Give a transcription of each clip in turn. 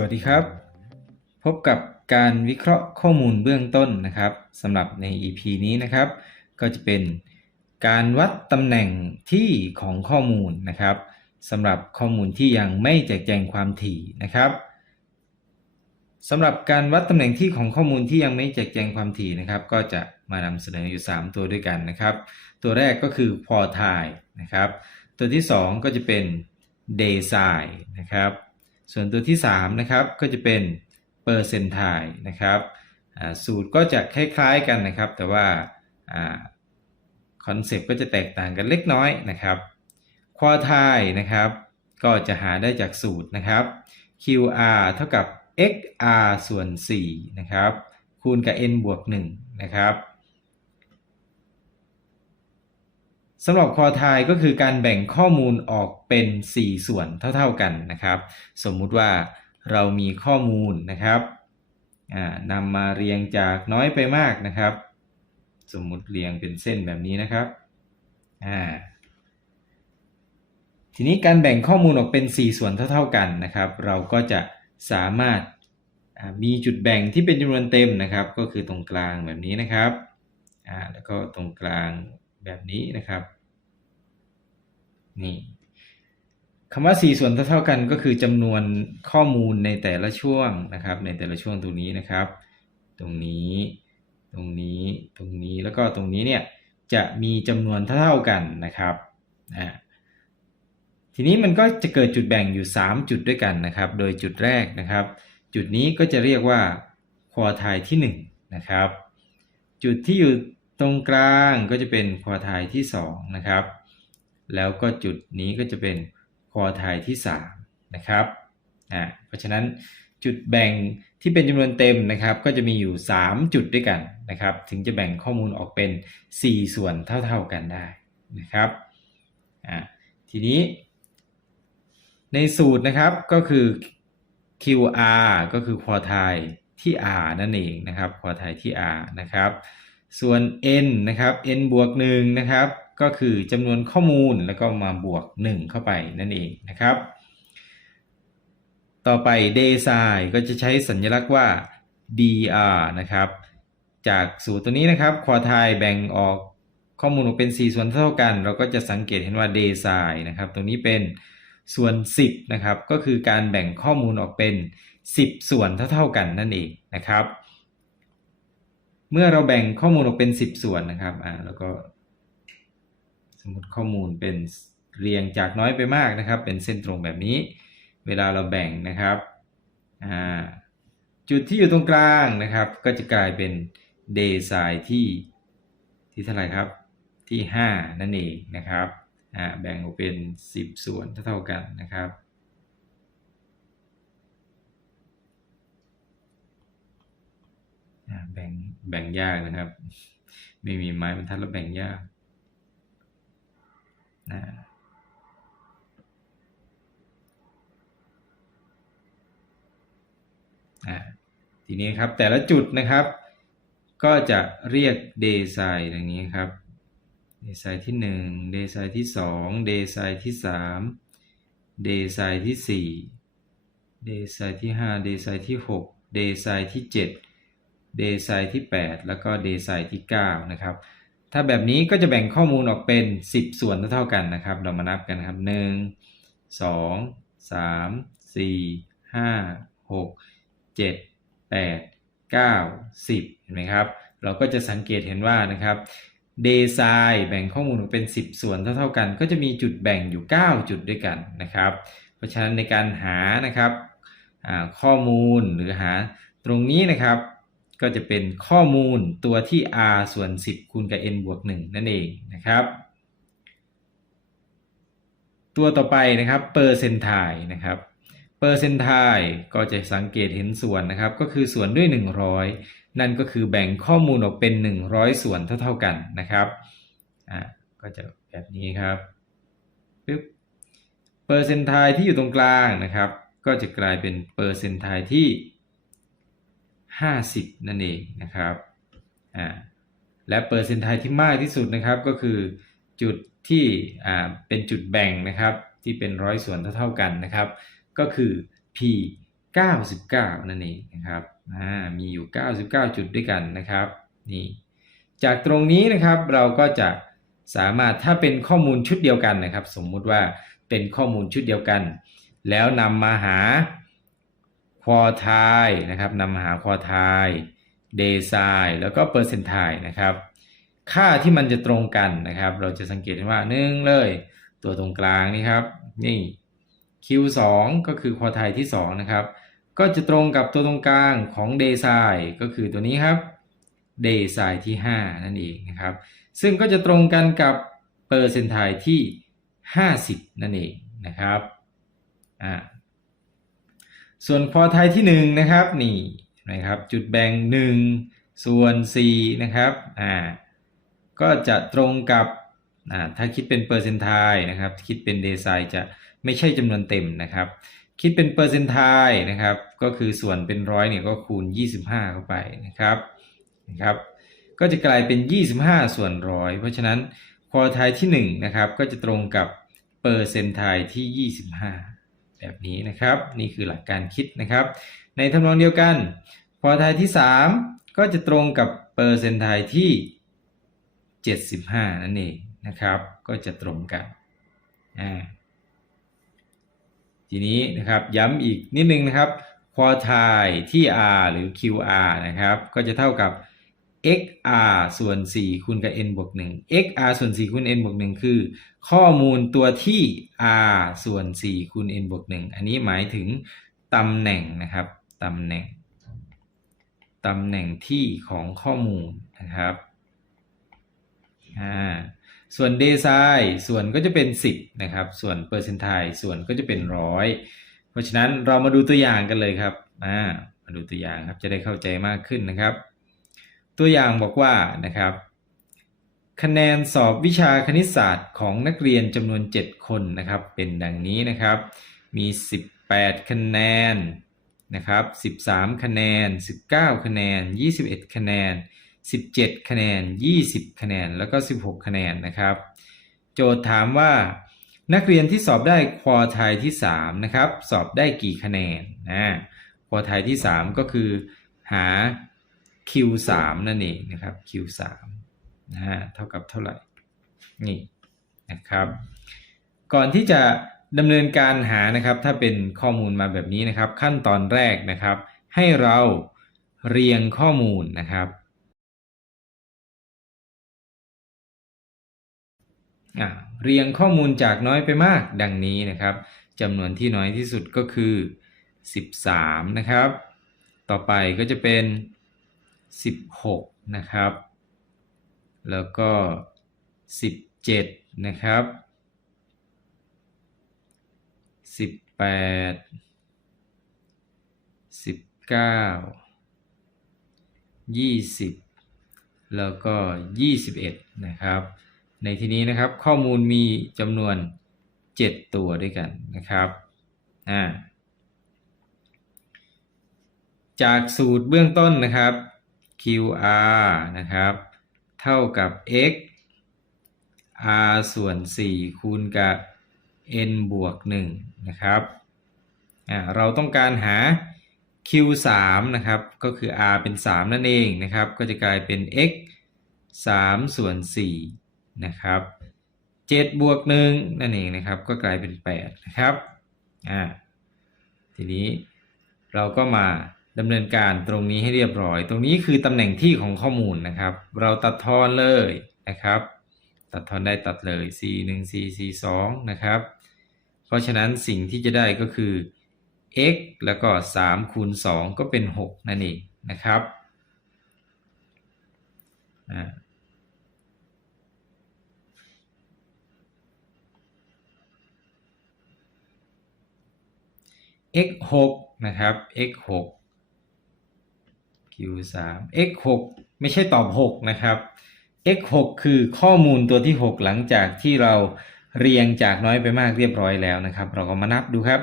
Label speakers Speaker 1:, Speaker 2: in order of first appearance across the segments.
Speaker 1: สวัสดีครับ พบกับการวิเคราะห์ข้อมูลเบื้องต้นนะครับสำหรับใน EP นี้นะครับ ก็จะเป็นการวัดตำแหน่งที่ของข้อมูลนะครับสำหรับข้อมูลที่ยังไม่แจกแจงความถี่นะครับสำหรับการวัดตำแหน่งที่ของข้อมูลที่ยังไม่แจกแจงความถี่นะครับ ก็จะมานำเสนออยู่ 3 ตัวด้วยกันนะครับ ตัวแรกก็คือ quartile นะครับ ตัวที่ 2 ก็จะเป็น decile นะครับ ส่วนตัวที่3นะครับก็จะเป็น percentile นะครับสูตรก็จะคล้ายๆกันนะครับ แต่ว่าคอนเซปต์ก็จะแตกต่างกันเล็กน้อยนะครับ quartile นะครับก็จะหาได้จากสูตรนะครับ QR เท่ากับ XR ส่วน4นะครับคูณกับ n บวก1นะครับ สำหรับคอไทยก็คือการแบ่งข้อมูลออกเป็น 4 ส่วนเท่า ๆกันนะครับ สมมุติว่าเรามีข้อมูลนะครับนำมาเรียงจากน้อยไปมากนะครับ สมมุติเรียงเป็นเส้นแบบนี้นะครับทีนี้การแบ่งข้อมูลออกเป็น 4 ส่วนเท่า ๆกันนะครับ เราก็จะสามารถมีจุดแบ่งที่เป็นจำนวนเต็มนะครับ ก็คือตรงกลางแบบนี้นะครับแล้วก็ตรงกลางแบบนี้นะครับ นี่คำว่า 4 ส่วนเท่ากันก็คือจำนวนข้อมูลในแต่ละช่วงนะครับ ในแต่ละช่วงตรงนี้นะครับ ตรงนี้ ตรงนี้ ตรงนี้ แล้วก็ตรงนี้เนี่ยจะมีจำนวนเท่ากันนะครับทีนี้มันก็จะเกิดจุดแบ่งอยู่ 3 จุดด้วยกันนะครับ โดยจุดแรกนะครับ จุดนี้ก็จะเรียกว่าควอไทที่1นะครับ จุดที่อยู่ตรงกลางก็จะเป็นควอไทที่2นะครับ แล้วก็จุดนี้ก็จะเป็นควอไทที่3นะครับอ่าเพราะฉะนั้นจุดแบ่งที่เป็นจำนวนเต็มนะครับ ก็จะมีอยู่ 3 จุดด้วยกันนะครับ ถึงจะแบ่งข้อมูลออกเป็น 4 ส่วนเท่าๆกันได้นะครับอ่าทีนี้ ในสูตรนะครับก็คือ QR ก็คือควอไทที่ R นั่นเองนะครับควอไทที่ R นะครับ ส่วน n นะครับ n บวก1นะครับ ก็คือจำนวนข้อมูลแล้วก็มาบวก 1 เข้าไปนั่นเองนะครับ ต่อไป d e s i ก็จะใช้สัญลักษณ์ว่า dr นะครับ จากสูตรตัวนี้นะครับควอไทแบ่งออกข้อมูลออกเป็น 4 ส่วนเท่ากัน เราก็จะสังเกตเห็นว่า d e s i นะครับตรงนี้เป็นส่วน 10 นะครับ ก็คือการแบ่งข้อมูลออกเป็น 10 ส่วนเท่าๆกันนั่นเองนะครับ เมื่อเราแบ่งข้อมูลออกเป็น 10 ส่วนนะครับอ่าแล้วก็ มมติข้อมูลเป็นเรียงจากน้อยไปมากนะครับ เป็นเส้นตรงแบบนี้ เวลาเราแบ่งนะครับจุดที่อยู่ตรงกลางนะครับ ก็จะกลายเป็นเดย์ไซที่ที่เท่าไหร่ครับที่ 5 นั่นเองนะครับแบ่งออกเป็น 10 ส่วนเท่ากันนะครับแบ่งแบ่งยากนะครับ ไม่มีไม้บรรทัดแล้วแบ่งยาก นะทีนี้ครับแต่ละจุดนะครับ ก็จะเรียกเดไซน์อย่างนี้ครับเดไซน์ที่1เดไซน์ที่2เดไซน์ที่3เดไซน์ที่4เดไซน์ที่5เดไซน์ที่6เดไซน์ที่7เดไซน์ที่ 8 แล้วก็เดไซน์ที่9นะครับ ถ้าแบบนี้ก็จะแบ่งข้อมูลออกเป็น 10 ส่วนเท่ากันนะครับ เรามานับกันครับ 1 2 3 4 5 6 7 8 9 10 เห็นไหมครับ เราก็จะสังเกตเห็นว่านะครับเดย์ไซแบ่งข้อมูลออกเป็น 10 ส่วนเท่าๆกัน ก็จะมีจุดแบ่งอยู่ 9 จุดด้วยกันนะครับ เพราะฉะนั้นในการหานะครับข้อมูลหรือหาตรงนี้นะครับ ก็จะเป็นข้อมูลตัวที่ r ส่วน 10 คูณกับ n บวก 1 นั่นเองนะครับ ตัวต่อไปนะครับเปอร์เซนทายนะครับเปอร์เซนทายก็จะสังเกตเห็นส่วนนะครับ ก็คือส่วนด้วย 100 นั่นก็คือแบ่งข้อมูลออกเป็น 100 ส่วนเท่า ๆกันนะครับอ่าก็จะแบบนี้ครับปึ๊บเปอร์เซนทายที่อยู่ตรงกลางนะครับ ก็จะกลายเป็นเปอร์เซนทายที่ 50 นั่นเองนะครับอ่าและเปอร์เซนทายที่มากที่สุดนะครับก็คือจุดที่อ่าเป็นจุดแบ่งนะครับที่เป็นร้อยส่วนเท่าๆกันนะครับ ก็คือ p 99 นั่นเองนะครับมีอยู่ 99 จุดด้วยกันนะครับนี่จากตรงนี้นะครับเราก็จะสามารถถ้าเป็นข้อมูลชุดเดียวกันนะครับ สมมุติว่าเป็นข้อมูลชุดเดียวกัน แล้วนำมาหา ควอไทนะครับนำมาหาควอไทเดซายแล้วก็เปอร์เซนต์ไทนะครับ ค่าที่มันจะตรงกันนะครับ เราจะสังเกตเห็นว่าหนึ่งเลย ตัวตรงกลางนี่ครับ นี่ Q2 ก็คือควอไทที่ 2 นะครับ ก็จะตรงกับตัวตรงกลางของเดซายก็คือตัวนี้ครับเดซายที่ 5 นั่นเองนะครับ ซึ่งก็จะตรงกันกับเปอร์เซนต์ไทที่ 50 นั่นเองนะครับอ่า ส่วนควอไทยที่ 1 นะครับนี่นะครับจุดแบ่ง 1 ส่วน4นะครับอ่าก็จะตรงกับอ่าถ้าคิดเป็นเปอร์เซนต์ไทนะครับ คิดเป็นเดซายจะไม่ใช่จำนวนเต็มนะครับ คิดเป็นเปอร์เซนต์ไทนะครับ ก็คือส่วนเป็นร้อยเนี่ยก็คูณ 25 เข้าไปนะครับนะครับ ก็จะกลายเป็น 25 ส่วนร้อยเพราะฉะนั้นควอไทที่1นะครับก็จะตรงกับเปอร์เซนต์ไทที่ 25 แบบนี้นะครับ นี่คือหลักการคิดนะครับ ในทำนองเดียวกันควอไทที่ 3 ก็จะตรงกับเปอร์เซนต์ไทที่ 75 นั่นเองนะครับ ก็จะตรงกันอ่าทีนี้นะครับย้ำอีกนิดนึงนะครับควอไทที่ r หรือ qr นะครับ ก็จะเท่ากับ xr ส่วน 4 คูณกับ n บวก 1 xr ส่วน 4 คูณ n บวก 1 คือ ข้อมูลตัวที่ r ส่วน 4 คูณ n บวก 1 อันนี้หมายถึงตำแหน่งนะครับตำแหน่งตำแหน่งที่ของข้อมูลนะครับอ่าส่วนเดซายส่วนก็จะเป็น 10 นะครับ ส่วนเปอร์เซนต์ไทส่วนก็จะเป็นร้อยเพราะฉะนั้นเรามาดูตัวอย่างกันเลยครับอ่ามาดูตัวอย่างครับจะได้เข้าใจมากขึ้นนะครับ ตัวอย่างบอกว่านะครับ คะแนนสอบวิชาคณิตศาสตร์ของนักเรียนจำนวน 7 คนนะครับ เป็นดังนี้นะครับ มี 18 คะแนนนะครับ 13 คะแนน 19 คะแนน 21 คะแนน 17 คะแนน 20 คะแนน แล้วก็ 16 คะแนนนะครับ โจทย์ถามว่า นักเรียนที่สอบได้ควอไทที่3นะครับ สอบได้กี่คะแนนนะควอไทที่ 3 ก็คือหา Q3 นั่นเองนะครับ Q3 นะฮะเท่ากับเท่าไหร่ นี่นะครับ ก่อนที่จะดำเนินการหานะครับ ถ้าเป็นข้อมูลมาแบบนี้นะครับ ขั้นตอนแรกนะครับ ให้เราเรียงข้อมูลนะครับเรียงข้อมูลจากน้อยไปมากดังนี้นะครับจำนวนที่น้อยที่สุดก็คือ 13 นะครับ ต่อไปก็จะเป็น 16 นะครับ แล้วก็ 17 นะครับ 18 19 20 แล้วก็ 21 นะครับ ในที่นี้นะครับข้อมูลมีจำนวน 7 ตัวด้วยกันนะครับอ่าจากสูตรเบื้องต้นนะครับ QR นะครับ เท่ากับ x r ส่วน 4 คูณกับ n บวก 1 นะครับอ่าเราต้องการหา q 3นะครับ ก็คือ r เป็น 3 นั่นเองนะครับ ก็จะกลายเป็น x 3 ส่วน 4 นะครับ 7 บวก 1 นั่นเองนะครับ ก็กลายเป็น 8 นะครับ อ่า ทีนี้เราก็มา ดำเนินการตรงนี้ให้เรียบร้อย ตรงนี้คือตำแหน่งที่ของข้อมูลนะครับ เราตัดทอนเลยนะครับ ตัดทอนได้ตัดเลย c 1 c c 2นะครับ เพราะฉะนั้นสิ่งที่จะได้ก็คือ x แล้วก็3คูณ2ก็เป็น 6 นั่นเองนะครับอ่า x 6นะครับ x 6 q 3 x 6ไม่ใช่ตอบ 6 นะครับ x 6คือข้อมูลตัวที่ 6 หลังจากที่เราเรียงจากน้อยไปมากเรียบร้อยแล้วนะครับ เราก็มานับดูครับ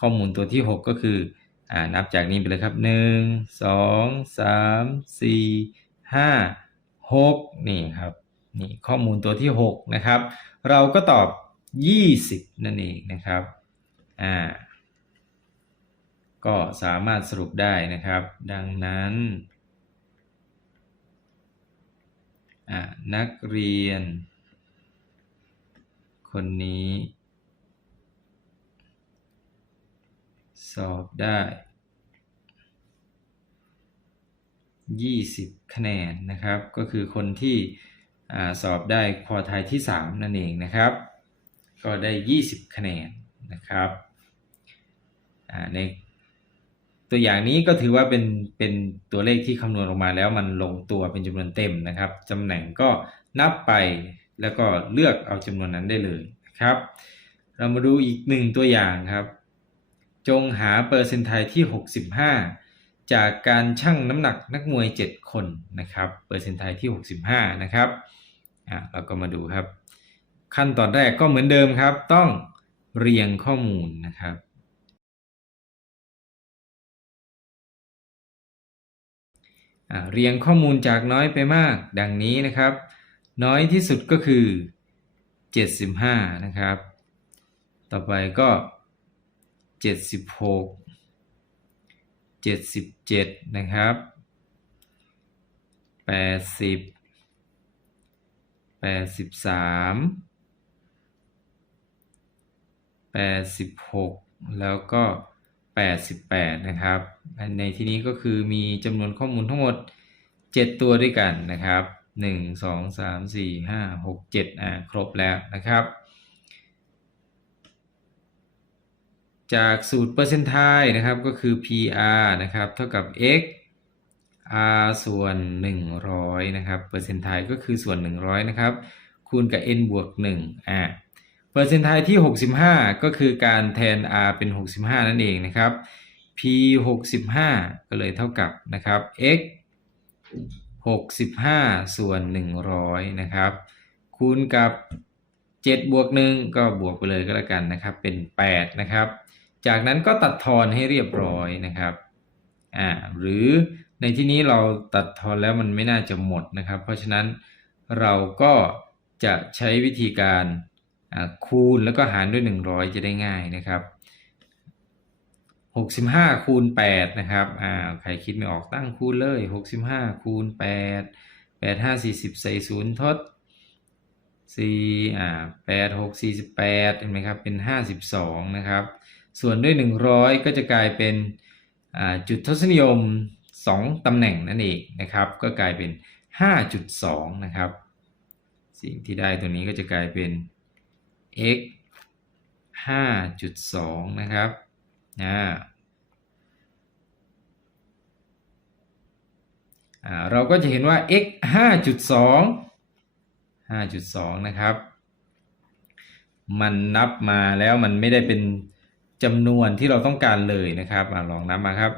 Speaker 1: ข้อมูลตัวที่ 6 ก็คืออ่านับจากนี้ไปเลยครับ 1 2 3 4 5 6 นี่ครับนี่ข้อมูลตัวที่ 6 นะครับ เราก็ตอบ 20 นั่นเองนะครับอ่า ก็สามารถสรุปได้นะครับ ดังนั้น นักเรียน คนนี้ สอบได้ 20 คะแนนนะครับ ก็คือคนที่อสอบได้ควอไทยที่ 3 นั่นเองนะครับ ก็ได้ 20 คะแนนนะครับใน ตัวอย่างนี้ก็ถือว่าเป็นเป็นตัวเลขที่คำนวณออกมาแล้วมันลงตัวเป็นจำนวนเต็มนะครับตำแหน่งก็นับไปแล้วก็เลือกเอาจำนวนนั้นได้เลยนะครับ เรามาดูอีกหนึ่งตัวอย่างครับ จงหาเปอร์เซนต์ไทยที่ 65 จากการชั่งน้ำหนักนักมวย 7 คนนะครับเปอร์เซนต์ไทยที่ 65 นะครับอะเราก็มาดูครับ ขั้นตอนแรกก็เหมือนเดิมครับ ต้องเรียงข้อมูลนะครับ เรียงข้อมูลจากน้อยไปมากดังนี้นะครับ น้อยที่สุดก็คือ 75 นะครับ ต่อไปก็ 76 77 นะครับ 80 83 86 แล้วก็ 88 นะครับ ในที่นี้ก็คือมีจำนวนข้อมูลทั้งหมด 7 ตัวด้วยกันนะครับ 1 2 3 4 5 6 7อ่าครบแล้วนะครับ จากสูตรเปอร์เซนต์ไทนะครับก็คือ PR นะครับเท่ากับ x r ส่วน 100 นะครับ เปอร์เซนต์ไทก็คือส่วน 100 นะครับ คูณกับ n บวก1อ่า ปอร์เซนต์ไทที่ 65 ก็คือการแทน r เป็น 65 นั่นเองนะครับ p 65 ก็เลยเท่ากับนะครับ x 65 ส่วน 100 นะครับ คูณกับ 7 บวก 1 ก็บวกไปเลยก็แล้วกันนะครับ เป็น 8 นะครับ จากนั้นก็ตัดทอนให้เรียบร้อยนะครับ อ่า หรือในที่นี้เราตัดทอนแล้วมันไม่น่าจะหมดนะครับ เพราะฉะนั้นเราก็จะใช้วิธีการ คูณแล้วก็หารด้วย 100 จะได้ง่ายนะครับ 65 คูณ 8 นะครับอ่าใครคิดไม่ออกตั้งคูณเลย 65 คูณ 8 8 5 40 ใส่0ทด4อ่า8 6 48 เห็นไหมครับ เป็น 52 นะครับ ส่วนด้วย 100 ก็จะกลายเป็นจุดทศนิยม 2ตำแหน่งนั่นเองนะครับ ก็กลายเป็น 5.2 นะครับ สิ่งที่ได้ตัวนี้ก็จะกลายเป็น x 5.2 นะครับอ่าเราก็จะเห็นว่า x 5.2 5.2 นะครับ มันนับมาแล้วมันไม่ได้เป็นจำนวนที่เราต้องการเลยนะครับอลองนับมาครับ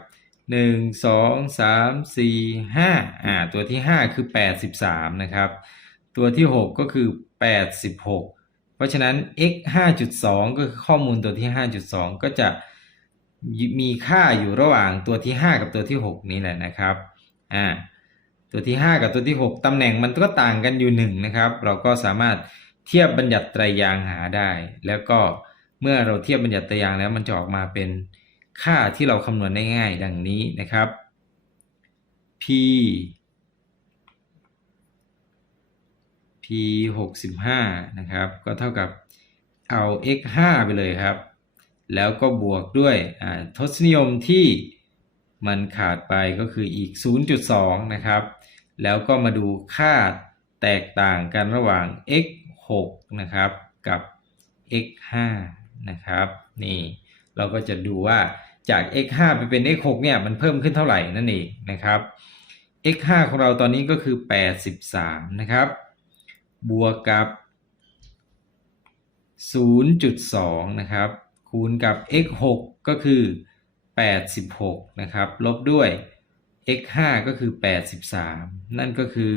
Speaker 1: 1 2 3 4 5อ่าตัวที่ 5 คือ 83 นะครับ ตัวที่ 6 ก็คือ 86 เพราะฉะนั้น x 5.2 ก็คือข้อมูลตัวที่ 5.2 ก็จะมีค่าอยู่ระหว่างตัวที่ 5 กับตัวที่ 6 นี้แหละนะครับอ่าตัวที่ 5 กับตัวที่ 6 ตำแหน่งมันก็ต่างกันอยู่1นะครับ เราก็สามารถเทียบบัญญัติไตรยางหาได้ แล้วก็เมื่อเราเทียบบัญญัติไตรยางแล้วมันจะออกมาเป็นค่าที่เราคำนวณได้ง่ายดังนี้นะครับ p p 65นะครับ ก็เท่ากับเอา x 5ไปเลยครับ แล้วก็บวกด้วยทศนิยมที่มันขาดไปก็คืออีก 0.2 นะครับ แล้วก็มาดูค่าแตกต่างกันระหว่าง x 6นะครับกับ x 5นะครับ นี่เราก็จะดูว่าจาก x 5ไปเป็น x 6เนี่ยมันเพิ่มขึ้นเท่าไหร่นั่นเองนะครับ x 5ของเราตอนนี้ก็คือ 83 นะครับ บวกกับ 0.2 นะครับ คูณกับ x 6ก็คือ 86 นะครับ ลบด้วย x 5ก็คือ 83 นั่นก็คือ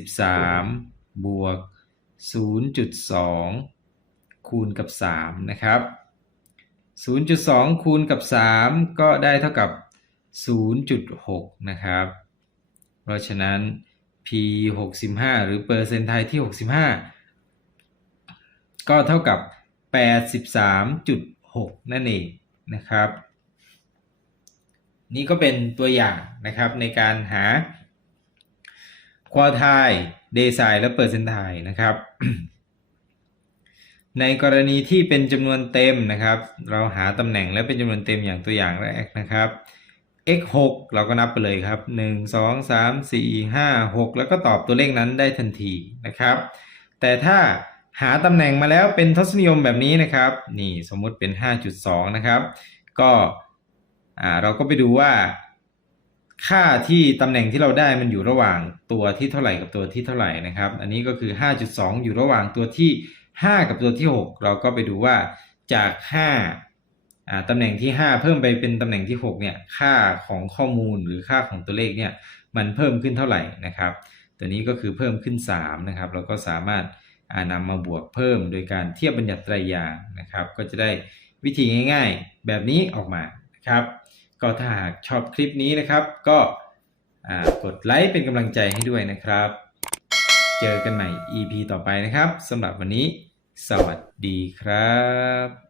Speaker 1: 83 บวก 0.2 คูณกับ 3 นะครับ 0.2 คูณกับ 3 ก็ได้เท่ากับ 0.6 นะครับ เพราะฉะนั้น 65 หรือเปอร์เซนต์ไทยที่ 65 ก็เท่ากับ 83.6 นั่นเองนะครับ นี่ก็เป็นตัวอย่างนะครับในการหาควอไทเดไซและเปอร์เซนต์ไทยนะครับ ในกรณีที่เป็นจำนวนเต็มนะครับ เราหาตำแหน่งและเป็นจำนวนเต็มอย่างตัวอย่างแรกนะครับ x 6เราก็นับไปเลยครับ 1 2 3 4 5 6 แล้วก็ตอบตัวเลขนั้นได้ทันทีนะครับ แต่ถ้าหาตำแหน่งมาแล้วเป็นทศนิยมแบบนี้นะครับ นี่สมมุติเป็น 5.2 นะครับ ก็เราก็ไปดูว่า ค่าที่ตำแหน่งที่เราได้มันอยู่ระหว่างตัวที่เท่าไหร่กับตัวที่เท่าไหร่นะครับ อันนี้ก็คือ 5.2 อยู่ระหว่างตัวที่ 5 กับตัวที่ 6 เราก็ไปดูว่าจาก5อ่า ตำแหน่งที่ 5 เพิ่มไปเป็นตำแหน่งที่ 6 เนี่ย ค่าของข้อมูลหรือค่าของตัวเลขเนี่ย มันเพิ่มขึ้นเท่าไหร่นะครับ ตัวนี้ก็คือเพิ่มขึ้น 3 นะครับ เราก็สามารถอ่านำมาบวกเพิ่มโดยการเทียบบัญญัติไตรยางนะครับ ก็จะได้วิธีง่ายๆ แบบนี้ออกมานะครับ ก็ถ้าหากชอบคลิปนี้นะครับ ก็กดไลค์เป็นกำลังใจให้ด้วยนะครับ เจอกันใหม่ EP ต่อไปนะครับสำหรับวันนี้ สวัสดีครับ